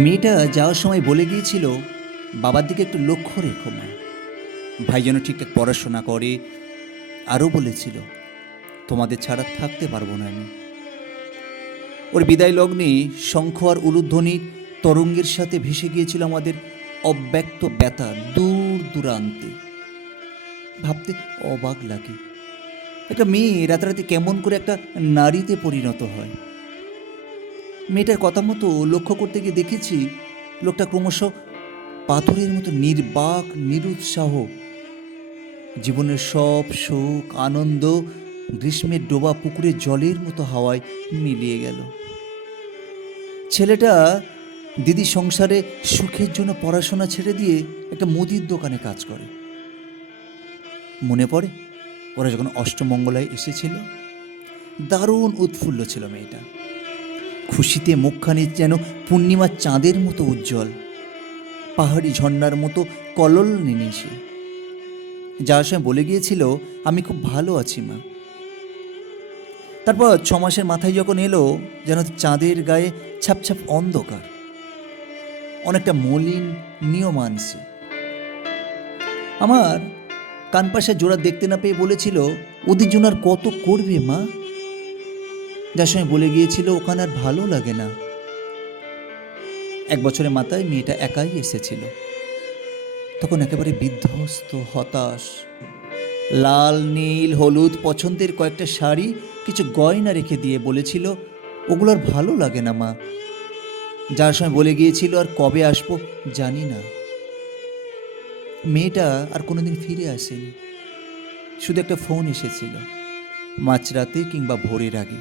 মেয়েটা যাওয়ার সময় বলে গিয়েছিল, বাবার দিকে একটু লক্ষ্য রেখো মা, ভাই যেন ঠিকঠাক পড়াশোনা করে। আরও বলেছিল, তোমাদের ছাড়া থাকতে পারবো না আমি। ওর বিদায় লগ্নে শঙ্খ আর উলুধ্বনি তরঙ্গের সাথে ভেসে গিয়েছিল আমাদের অব্যক্ত ব্যথা দূর দূরান্তে। ভাবতে অবাক লাগে, একটা মেয়ে রাতারাতি কেমন করে একটা নারীতে পরিণত হয়। মেয়েটার কথা মতো লক্ষ্য করতে গিয়ে দেখেছি, লোকটা ক্রমশ পাথরের মতো নির্বাক, নিরুৎসাহ। জীবনের সব শোক আনন্দ গ্রীষ্মের ডোবা পুকুরের জলের মতো হাওয়ায় মিলিয়ে গেল। ছেলেটা দিদি সংসারে সুখের জন্য পড়াশোনা ছেড়ে দিয়ে একটা মুদির দোকানে কাজ করে। মনে পড়ে ওরা যখন অষ্টমঙ্গলায় এসেছিল, দারুণ উৎফুল্ল ছিল মেয়েটা। খুশিতে মুখখানি যেন পূর্ণিমার চাঁদের মতো উজ্জ্বল, পাহাড়ি ঝর্ণার মতো কলল নিনিশে। যার সময় বলে গিয়েছিল, আমি খুব ভালো আছি মা। তারপর 6 মাসের মাথায় যখন এলো, যেন চাঁদের গায়ে ছাপ ছাপ অন্ধকার, অনেকটা মলিন নিয়মানসে। আমার কান পাশে জোড়া দেখতে না পেয়ে বলেছিল, ওদের জন্য আর কত করবে মা। যার সময় বলে গিয়েছিল, ওখানে আর ভালো লাগে না। 1 বছরের মাথায় মেয়েটা একাই এসেছিল, তখন একেবারে বিধ্বস্ত, হতাশ। লাল নীল হলুদ পছন্দের কয়েকটা শাড়ি, কিছু গয়না রেখে দিয়ে বলেছিল, ওগুলো আর ভালো লাগে না মা। যার সময় বলে গিয়েছিল, আর কবে আসবো জানি না। মেয়েটা আর কোনোদিন ফিরে আসেনি, শুধু একটা ফোন এসেছিল মাঝরাতে কিংবা ভোরের আগে।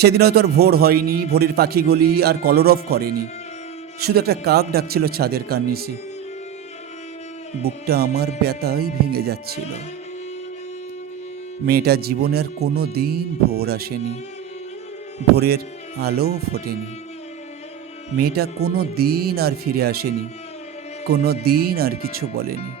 সেদিন হয়তো আর ভোর হয়নি, ভোরের পাখিগুলি আর কলরব করেনি, শুধু একটা কাক ডাকছিল ছাদের কার্নিশে। বুকটা আমার ব্যথায় ভেঙে যাচ্ছিল। মেয়েটা জীবনে আর কোনো দিন ভোর আসেনি, ভোরের আলো ফোটেনি। মেয়েটা কোনো দিন আর ফিরে আসেনি, কোনো দিন আর কিছু বলেনি।